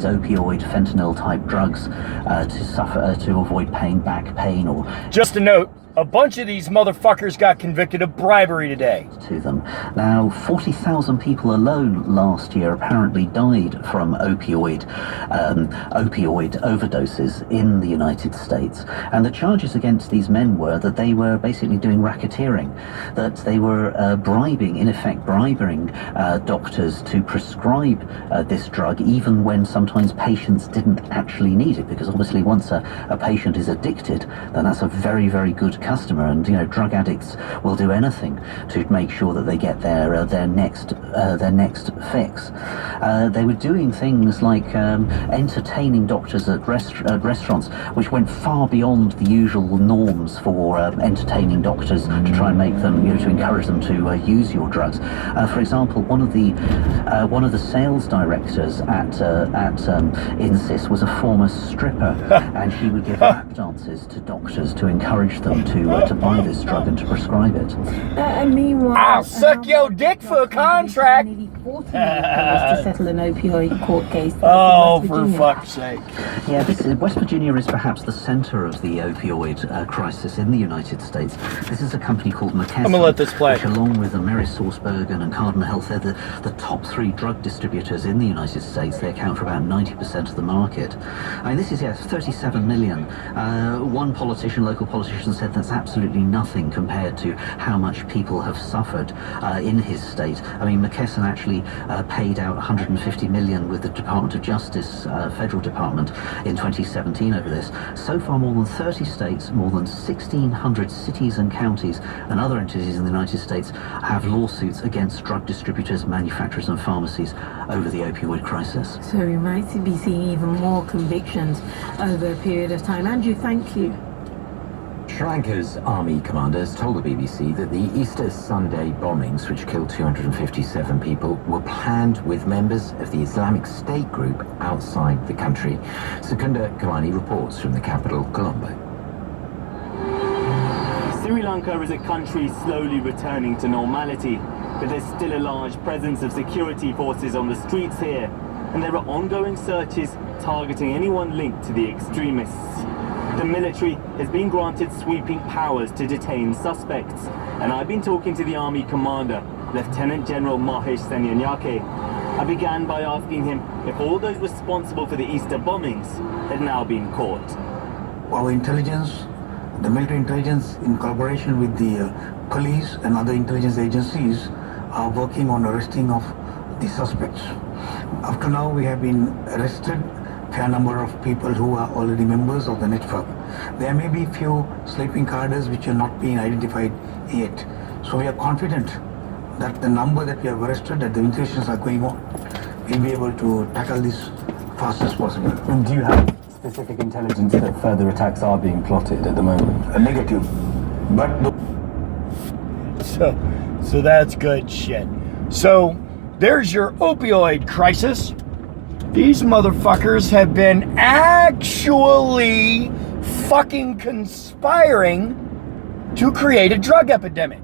these opioid fentanyl type drugs to avoid back pain or... Just a note, a bunch of these motherfuckers got convicted of bribery today. To them. Now, 40,000 people alone last year apparently died from opioid overdoses in the United States. And the charges against these men were that they were basically doing racketeering, that they were in effect bribing doctors to prescribe this drug, even when sometimes patients didn't actually need it, because obviously once a patient is addicted, then that's a very, very good customer, and drug addicts will do anything to make sure that they get their next fix. They were doing things like entertaining doctors at restaurants, which went far beyond the usual norms for entertaining doctors to try and make them, to encourage them to use your drugs. For example, one of the sales directors at Insys was a former stripper, and she would give lap dances to doctors to encourage them to buy this drug and to prescribe it. Meanwhile, I'll suck your dick for a contract. Nearly $40 million to settle an opioid court case. Oh, for fuck's sake. Yeah, West Virginia is perhaps the center of the opioid crisis in the United States. This is a company called McKesson. I'm gonna let this play. Which, along with AmerisourceBergen and Cardinal Health, they're the top 3 drug distributors in the United States. They account for about 90% of the market. I mean, this is, 37 million. One local politician said that's absolutely nothing compared to how much people have suffered in his state. I mean, McKesson actually paid out $150 million with the Department of Justice, federal department, in 2017 over this. So far, more than 30 states, more than 1,600 cities and counties and other entities in the United States have lawsuits against drug distributors, manufacturers and pharmacies over the opioid crisis. So we might be seeing even more convictions over a period of time. Andrew, thank you. Sri Lanka's army commanders told the BBC that the Easter Sunday bombings, which killed 257 people, were planned with members of the Islamic State group outside the country. Secunda Kalani reports from the capital, Colombo. Sri Lanka is a country slowly returning to normality, but there's still a large presence of security forces on the streets here, and there are ongoing searches targeting anyone linked to the extremists. The military has been granted sweeping powers to detain suspects, and I've been talking to the army commander, Lieutenant General Mahesh Sanyanyake. I began by asking him if all those responsible for the Easter bombings had now been caught. Our intelligence, the military intelligence, in collaboration with the police and other intelligence agencies, are working on arresting of the suspects. Up to now, we have been arrested a fair number of people who are already members of the network. There may be few sleeping cadres which are not being identified yet. So we are confident that the number that we have arrested, that the investigations are going on, we'll be able to tackle this fast as possible. And do you have specific intelligence that further attacks are being plotted at the moment? Negative. But So that's good shit. So there's your opioid crisis. These motherfuckers have been actually fucking conspiring to create a drug epidemic.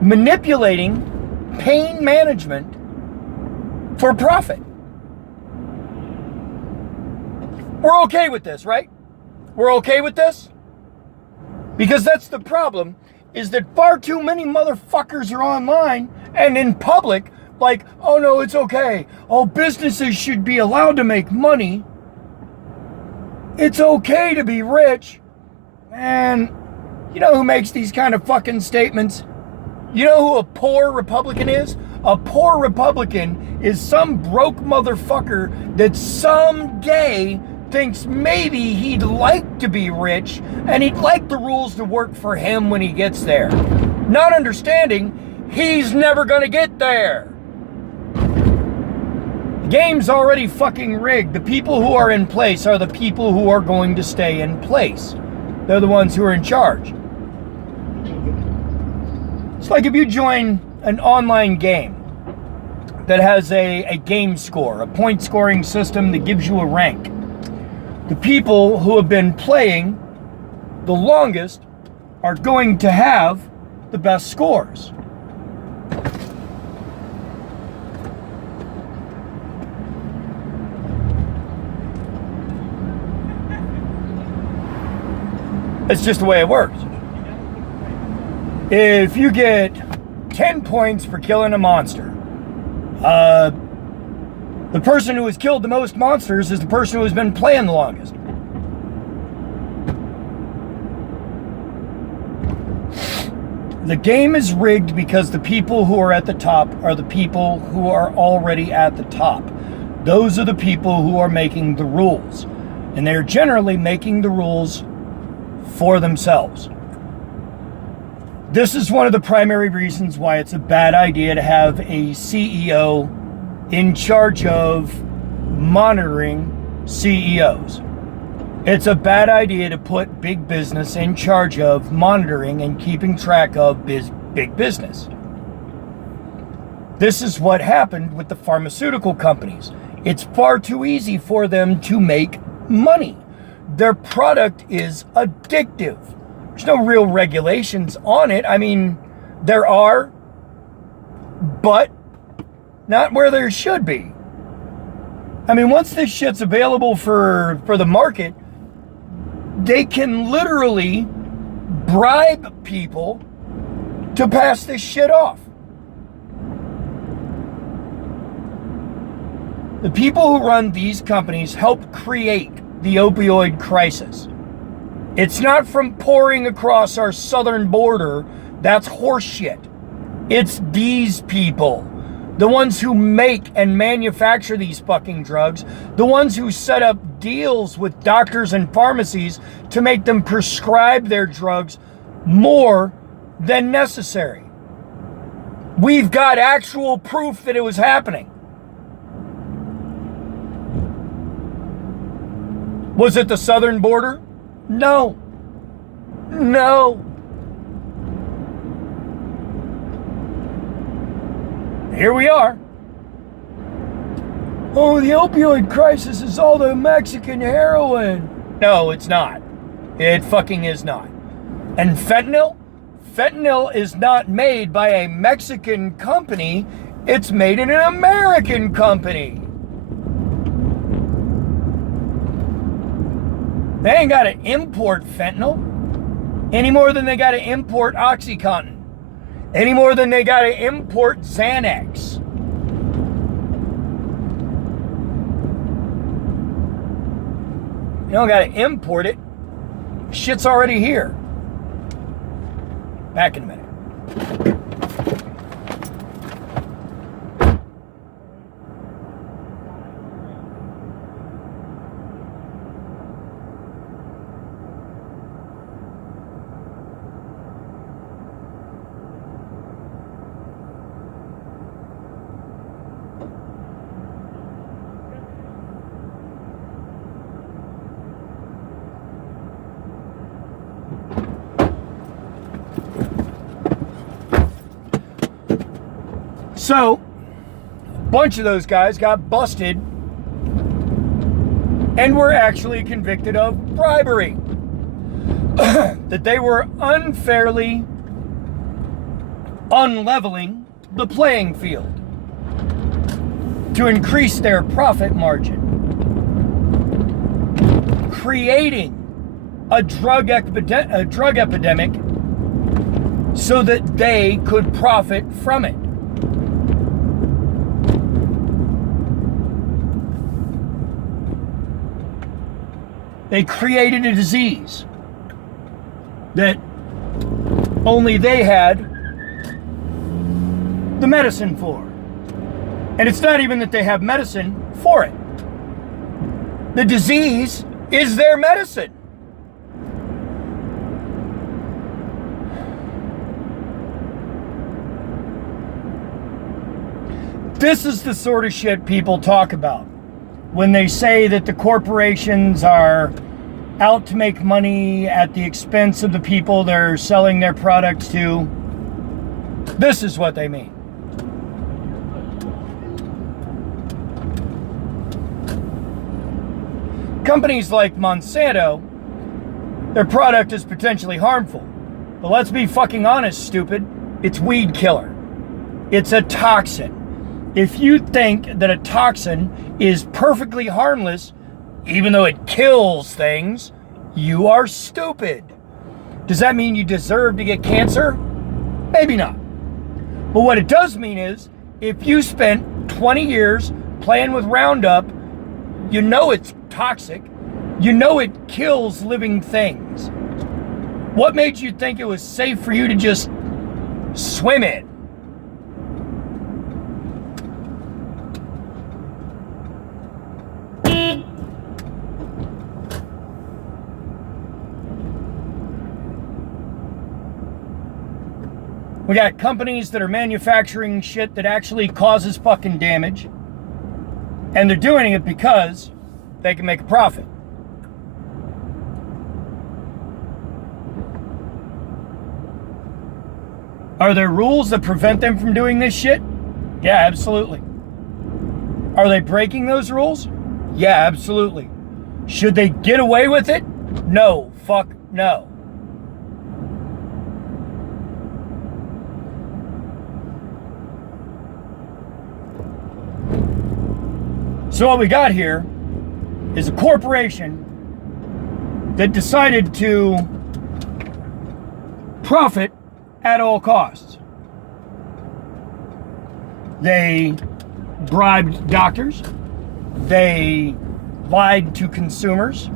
Manipulating pain management for profit. We're okay with this, right? We're okay with this? Because that's the problem, is that far too many motherfuckers are online and in public like, oh no, it's okay. Oh, businesses should be allowed to make money. It's okay to be rich. And you know who makes these kind of fucking statements? You know who a poor Republican is? A poor Republican is some broke motherfucker that someday thinks maybe he'd like to be rich and he'd like the rules to work for him when he gets there. Not understanding he's never gonna get there. The game's already fucking rigged. The people who are in place are the people who are going to stay in place. They're the ones who are in charge. It's like if you join an online game that has a game score, a point scoring system that gives you a rank. The people who have been playing the longest are going to have the best scores. It's just the way it works. If you get 10 points for killing a monster, the person who has killed the most monsters is the person who has been playing the longest. The game is rigged because the people who are at the top are the people who are already at the top. Those are the people who are making the rules. And they're generally making the rules for themselves. This is one of the primary reasons why it's a bad idea to have a CEO in charge of monitoring CEOs. It's a bad idea to put big business in charge of monitoring and keeping track of big business. This is what happened with the pharmaceutical companies. It's far too easy for them to make money. Their product is addictive. There's no real regulations on it. I mean, there are, but not where there should be. I mean, once this shit's available for the market, they can literally bribe people to pass this shit off. The people who run these companies help create the opioid crisis. It's not from pouring across our southern border. That's horseshit. It's these people. The ones who make and manufacture these fucking drugs, the ones who set up deals with doctors and pharmacies to make them prescribe their drugs more than necessary. We've got actual proof that it was happening. Was it the southern border? No. No. Here we are. Oh, the opioid crisis is all the Mexican heroin. No, it's not. It fucking is not. And fentanyl? Fentanyl is not made by a Mexican company. It's made in an American company. They ain't got to import fentanyl any more than they got to import OxyContin. Any more than they got to import Xanax. You don't got to import it. Shit's already here. Back in a minute. So, a bunch of those guys got busted and were actually convicted of bribery. That they were unfairly unleveling the playing field to increase their profit margin, creating a drug epidemic so that they could profit from it. They created a disease that only they had the medicine for. And it's not even that they have medicine for it. The disease is their medicine. This is the sort of shit people talk about when they say that the corporations are out to make money at the expense of the people they're selling their products to. This is what they mean. Companies like Monsanto, their product is potentially harmful. But let's be fucking honest, stupid. It's weed killer. It's a toxin. If you think that a toxin is perfectly harmless, even though it kills things, you are stupid. Does that mean you deserve to get cancer? Maybe not. But what it does mean is, if you spent 20 years playing with Roundup, you know it's toxic. You know it kills living things. What made you think it was safe for you to just swim in? We got companies that are manufacturing shit that actually causes fucking damage. And they're doing it because they can make a profit. Are there rules that prevent them from doing this shit? Yeah, absolutely. Are they breaking those rules? Yeah, absolutely. Should they get away with it? No, fuck no. So what we got here is a corporation that decided to profit at all costs. They bribed doctors. They lied to consumers.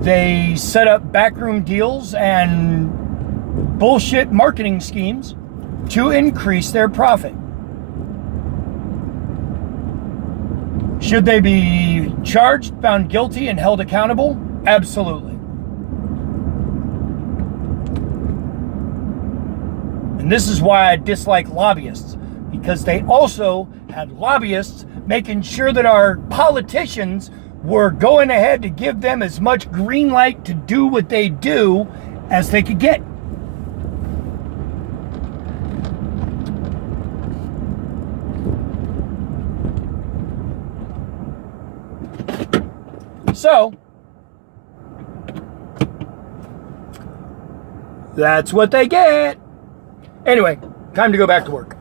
They set up backroom deals and bullshit marketing schemes to increase their profit. Should they be charged, found guilty, and held accountable? Absolutely. And this is why I dislike lobbyists, because they also had lobbyists making sure that our politicians were going ahead to give them as much green light to do what they do as they could get. So, that's what they get. Anyway, time to go back to work.